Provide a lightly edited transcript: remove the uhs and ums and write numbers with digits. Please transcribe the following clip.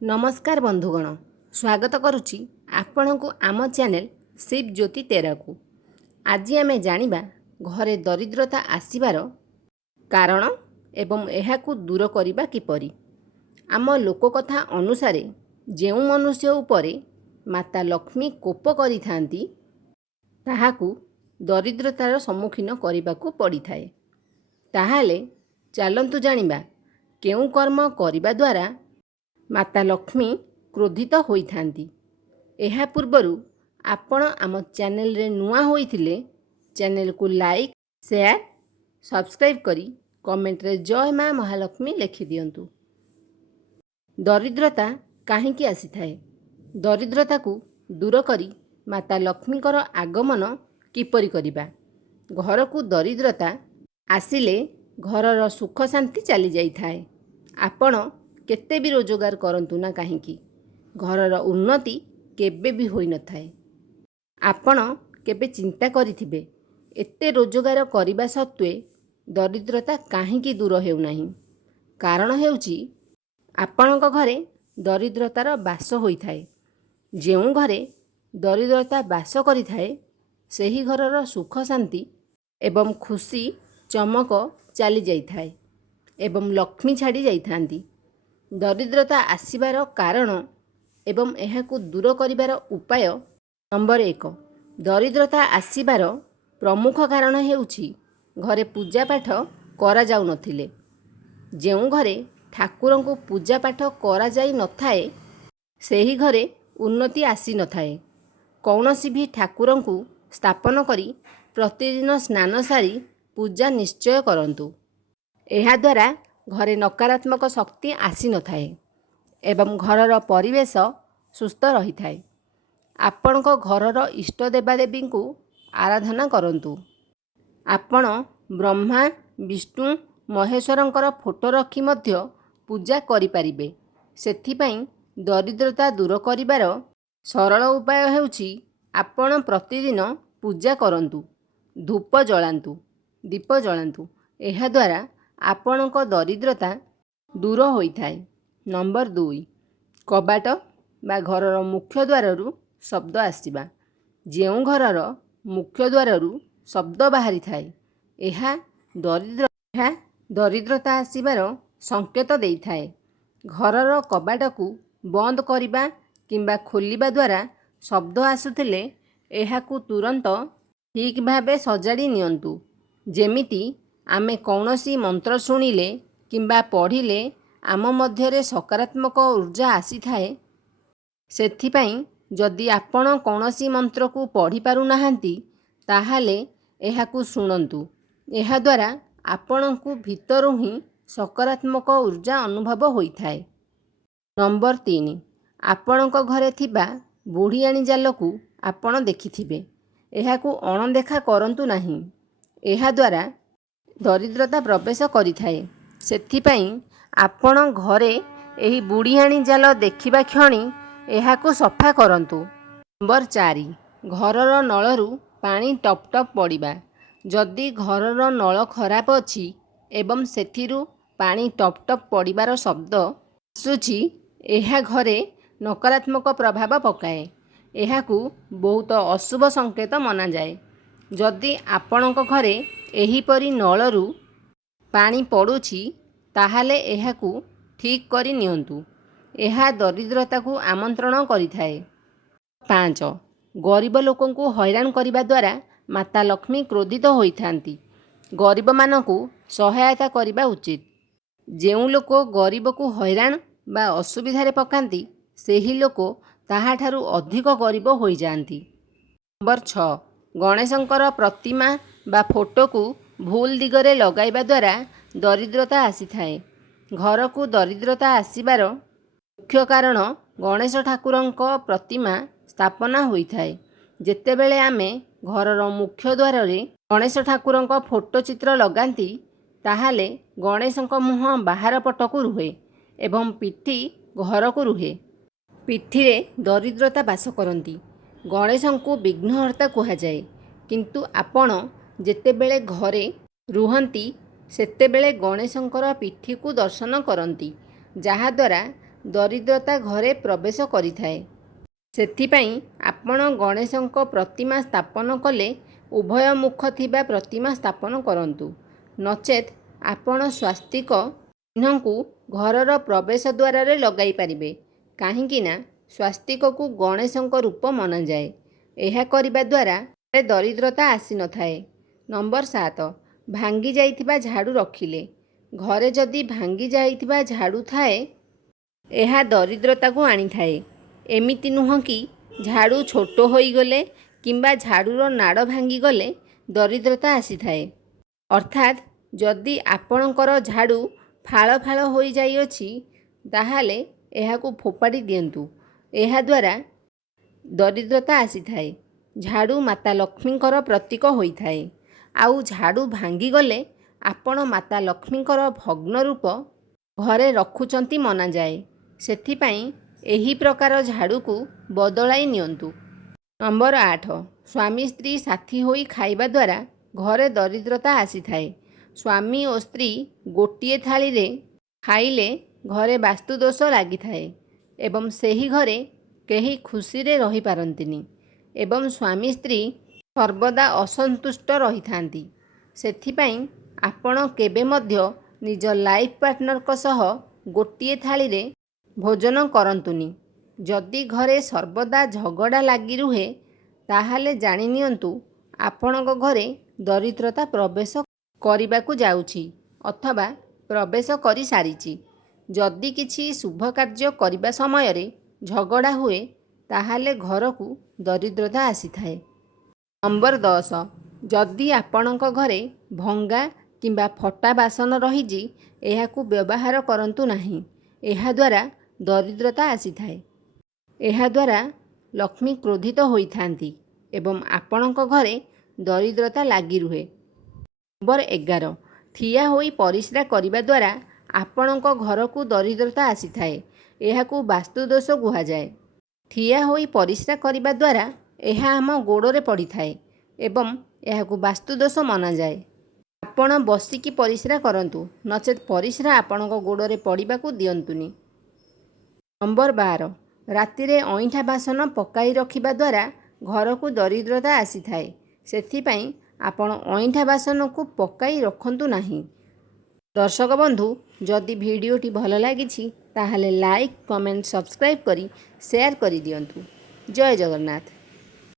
नमस्कार बंधुगण, स्वागत करुच्ची आपणको आम चैनल शिव ज्योति तेरा को। आज आमे जानिबा घरे दरिद्रता आसीबार कारण एवं एहाकू दूर करिबा किपरि। आम लोककथा अनुसारे जेउ मनुष्य उपरे माता लक्ष्मी कोप करिथांती ताहाकू दरिद्रतार सम्मुखीन करिबाकू पड़िथाए। ताहाले चलंतु जानिबा केउ कर्म करिबा द्वारा माता लक्ष्मी क्रोधित होइथांती। एहा पूर्वरु आपण आम चैनल रे नुआ होइथिले चैनल को लाइक शेयर सब्सक्राइब करी कमेंट रे जय मां महालक्ष्मी लिखि दियंतु। दरिद्रता काहेकि आसीथाए, दरिद्रता को दूर करी माता लक्ष्मीकर आगमन किपरि करिबा। घर को दरिद्रता आसिले घरर सुख शांति चली जाई थाए। आपण केते भी रोजगार करंतु ना काहेकि घरर उन्नति केबे भी होई न थाए। आपण केबे चिंता करिथिबे एते रोजगार करिबा सत्वे दरिद्रता काहेकि दूर हेउ नाही। कारण हेउची आपणक घरे दरिद्रतार बास होई थाए। जेउ घरे दरिद्रता बास करि थाए सेही घरर सुख शांति एवं खुशी चमक चली जाई थाए एवं लक्ष्मी छाड़ी जाई थांती। दरिद्रता आसीबार कारण एवं एहाकू दूर करिबार उपाय नंबर 1। दरिद्रता आसीबार प्रमुख कारण हेउछि घरे पूजा पाठ करा जाउ नथिले। जेउ घरे ठाकुरंकु पूजा पाठ करा जाई नथाए सेही घरे उन्नति आसी नथाए। कौनसी भी ठाकुरंकु स्थापन करी प्रतिदिन स्नान सारी पूजा निश्चय करंतु। एहा द्वारा घरे नकारात्मक शक्ति आसी नथाए एवं घरर परिवेश सुस्थ रही थाए। आपणक घरर इष्ट देवादेवी को आराधना करंतु। आपण ब्रह्मा विष्णु महेश्वरंकर फोटो रखी मध्य पूजा करि परिबे। सेथिपई दरिद्रता दूर करिबार सरल उपाय हेउछि आपण प्रतिदिन पूजा करंतु, धूप जलांतु, दीप जलांतु। एहा द्वारा आपणक दरिद्रता दूर होई थाए। नंबर 2। कबाट बा घरर मुख्य द्वाररू शब्द आसीबा। जेउ घरर मुख्य द्वाररू शब्द बाहरी थाए एहा दरिद्रता आसीबार संकेत देई थाए। घरर कबाट को बंद करिबा किंबा खोलिबा द्वारा शब्द आसुथिले एहाकू तुरंत ठीक भावे सजाड़ी नियंतु। जेमिति आमे कौनसी मंत्र शुणिले किंबा पढ़िले आम मध्यरे सकारात्मक ऊर्जा आसी थाए। सेथिपई जदि आपण कौनसी मंत्र को पढ़ी पारु नाहंती ताहाले एहाकू शुणंतु। एहा द्वारा आपणकू भितरु ही सकारात्मक ऊर्जा अनुभव होई थाए। नंबर 3। आपणक घरे थिबा बुढ़ियाणी जालकू आपण देखिथिबे। एहाकू अणदेखा करंतु नाही। एहा द्वारा दरिद्रता प्रवेश करि थाए। सेथिपई आपण घरे एही बुढ़ियाणी जाल देखिबा क्षणी एहाकू सफा करंतु। नंबर 4। घरर नलरू पानी टप टप पड़िबा। जदि घरर नल खराब अछि एवं सेथिरु पानी टप टप पड़िबार शब्द आसुछि एहा घरे नकारात्मक प्रभाव पकाए। एहाकू बहुत अशुभ संकेत मना जाए। जदि आपणक घरे एहीपरि नलरू पानी पड़ुछि ताहाले एहाकू ठीक करि नियंतु। एहा दरिद्रता को आमंत्रण करिथाए। 5। गरीब लोकों को हैरान करिबा द्वारा माता लक्ष्मी क्रोधित होइथांती। गरीब मानकू सहायता करिबा उचित। जेउ लोक गरीब को हैरान बा असुविधारे पकांती सेही लोक ताहाठारू अधिक गरीब होई जांती। नंबर 6। गणेशंकर प्रतिमा बा फोटो को भूल दिगरे लगाइबा द्वारा दरिद्रता आसी थाए। घर को दरिद्रता आसीबार मुख्य कारण गणेश ठाकुरंक प्रतिमा स्थापना होई थाए। जेतेबेले आमे घरर मुख्य द्वार रे गणेश ठाकुरंक फोटो चित्र लगांती ताहाले गणेशंक मुह बाहर पटकू रुहे एवं पिठी घर को रुहे। पिठिरे दरिद्रता बास करंती। गणेशंकु विघ्नहर्ता कहा जाए। किंतु आपण जेतेबेले घरे रुहंती सेतेबेले गणेशंकर पिठी को दर्शन करंती, जहाद्वारा ଦରିଦ୍ରତା ଘରେ ପ୍ରବେଶ କରିଥାଏ। ସେଥିପାଇଁ ଆପଣ ଗଣେଶଙ୍କ ପ୍ରତିମା ସ୍ଥାପନ କଲେ ଉଭୟ ମୁଖ ଥିବା ପ୍ରତିମା ସ୍ଥାପନ କରନ୍ତୁ। ନଚେତ୍ ଆପଣ ସ୍ୱାସ୍ତିକ ଚିହ୍ନକୁ ଘରର ପ୍ରବେଶ ଦ୍ୱାରରେ ଲଗାଇ ପାରିବେ। କାହିଁକି ନା ସ୍ୱାସ୍ତିକକୁ ଗଣେଶଙ୍କ ରୂପ ମନାଯାଏ। ଏହା କରିବା ଦ୍ୱାରା ଦରିଦ୍ରତା ଆସିନଥାଏ। ନମ୍ବର 7, ଭାଙ୍ଗି ଯାଇଥିବା ଝାଡ଼ୁ ରଖିଲେ। ଘରେ ଯଦି ଭାଙ୍ଗି ଯାଇଥିବା ଝାଡ଼ୁ ଥାଏ, ଏହା ଦରିଦ୍ରତାକୁ ଆଣିଥାଏ। ଏମିତି ନୁହଁ କି ଝାଡ଼ୁ ଛୋଟ ହୋଇଗଲେ କିମ୍ବା ଝାଡ଼ୁର ନାଡ଼ ଭାଙ୍ଗିଗଲେ ଦରିଦ୍ରତା ଆସିଥାଏ। ଅର୍ଥାତ୍ ଯଦି ଆପଣଙ୍କର ଝାଡ଼ୁ ଫାଳ ଫାଳ ହୋଇଯାଇଅଛି, ତାହେଲେ ଏହାକୁ ଫୋପାଡ଼ି ଦିଅନ୍ତୁ। ଏହାଦ୍ୱାରା ଦରିଦ୍ରତା ଆସିଥାଏ। ଝାଡ଼ୁ ମାତା ଲକ୍ଷ୍ମୀଙ୍କର ପ୍ରତୀକ ହୋଇଥାଏ। ଆଉ ଝାଡ଼ୁ ଭାଙ୍ଗିଗଲେ ଆପଣ ମାତା ଲକ୍ଷ୍ମୀଙ୍କର ଭଗ୍ନ ରୂପ ଘରେ ରଖୁଛନ୍ତି ମନାଯାଏ। ସେଥିପାଇଁ ଏହି ପ୍ରକାର ଝାଡ଼ୁକୁ ବଦଳାଇ ନିଅନ୍ତୁ। ନମ୍ବର 8, ସ୍ୱାମୀ ସ୍ତ୍ରୀ ସାଥୀ ହୋଇ ଖାଇବା ଦ୍ୱାରା ଘରେ ଦରିଦ୍ରତା ଆସିଥାଏ। ସ୍ୱାମୀ ଓ ସ୍ତ୍ରୀ ଗୋଟିଏ ଥାଳିରେ ଖାଇଲେ ଘରେ ବାସ୍ତୁଦୋଷ ଲାଗିଥାଏ ଏବଂ ସେହି ଘରେ କେହି ଖୁସିରେ ରହିପାରନ୍ତିନି ଏବଂ ସ୍ୱାମୀ ସ୍ତ୍ରୀ ସର୍ବଦା ଅସନ୍ତୁଷ୍ଟ ରହିଥାନ୍ତି। ସେଥିପାଇଁ ଆପଣ କେବେ ମଧ୍ୟ ନିଜ ଲାଇଫ୍ ପାର୍ଟନରଙ୍କ ସହ ଗୋଟିଏ ଥାଳିରେ ଭୋଜନ କରନ୍ତୁନି। ଯଦି ଘରେ ସର୍ବଦା ଝଗଡ଼ା ଲାଗି ରୁହେ, ତାହେଲେ ଜାଣି ନିଅନ୍ତୁ ଆପଣଙ୍କ ଘରେ ଦରିଦ୍ରତା ପ୍ରବେଶ କରିବାକୁ ଯାଉଛି ଅଥବା ପ୍ରବେଶ କରିସାରିଛି। ଯଦି କିଛି ଶୁଭ କାର୍ଯ୍ୟ କରିବା ସମୟରେ ଝଗଡ଼ା ହୁଏ, ତାହେଲେ ଘରକୁ ଦରିଦ୍ରତା ଆସିଥାଏ। ନମ୍ବର 10, ଯଦି ଆପଣଙ୍କ ଘରେ ଭଙ୍ଗା କିମ୍ବା ଫଟା ବାସନ ରହିଛି, ଏହାକୁ ବ୍ୟବହାର କରନ୍ତୁ ନାହିଁ। ଏହାଦ୍ୱାରା ଦରିଦ୍ରତା ଆସିଥାଏ। ଏହାଦ୍ୱାରା ଲକ୍ଷ୍ମୀ କ୍ରୋଧିତ ହୋଇଥାନ୍ତି ଏବଂ ଆପଣଙ୍କ ଘରେ ଦରିଦ୍ରତା ଲାଗି ରୁହେ। ନମ୍ବର 11, ଠିଆ ହୋଇ ପରିସ୍ରା କରିବା ଦ୍ୱାରା ଆପଣଙ୍କ ଘରକୁ ଦରିଦ୍ରତା ଆସିଥାଏ। ଏହାକୁ ବାସ୍ତୁଦୋଷ କୁହାଯାଏ। ଠିଆ ହୋଇ ପରିସ୍ରା କରିବା ଦ୍ୱାରା ଏହା ଆମ ଗୋଡ଼ରେ ପଡ଼ିଥାଏ ଏବଂ ଏହାକୁ ବାସ୍ତୁଦୋଷ ମନାଯାଏ। ଆପଣ ବସିକି ପରିସ୍ରା କରନ୍ତୁ, ନଚେତ୍ ପରିସ୍ରା ଆପଣଙ୍କ ଗୋଡ଼ରେ ପଡ଼ିବାକୁ ଦିଅନ୍ତୁନି। ନମ୍ବର 12, ରାତିରେ ଅଇଁଠା ବାସନ ପକାଇ ରଖିବା ଦ୍ୱାରା ଘରକୁ ଦରିଦ୍ରତା ଆସିଥାଏ। ସେଥିପାଇଁ ଆପଣ ଅଇଁଠା ବାସନକୁ ପକାଇ ରଖନ୍ତୁ ନାହିଁ। ଦର୍ଶକ ବନ୍ଧୁ, ଯଦି ଭିଡ଼ିଓଟି ଭଲ ଲାଗିଛି ତାହେଲେ ଲାଇକ୍, କମେଣ୍ଟ, ସବସ୍କ୍ରାଇବ୍ କରି ସେୟାର କରିଦିଅନ୍ତୁ। ଜୟ ଜଗନ୍ନାଥ।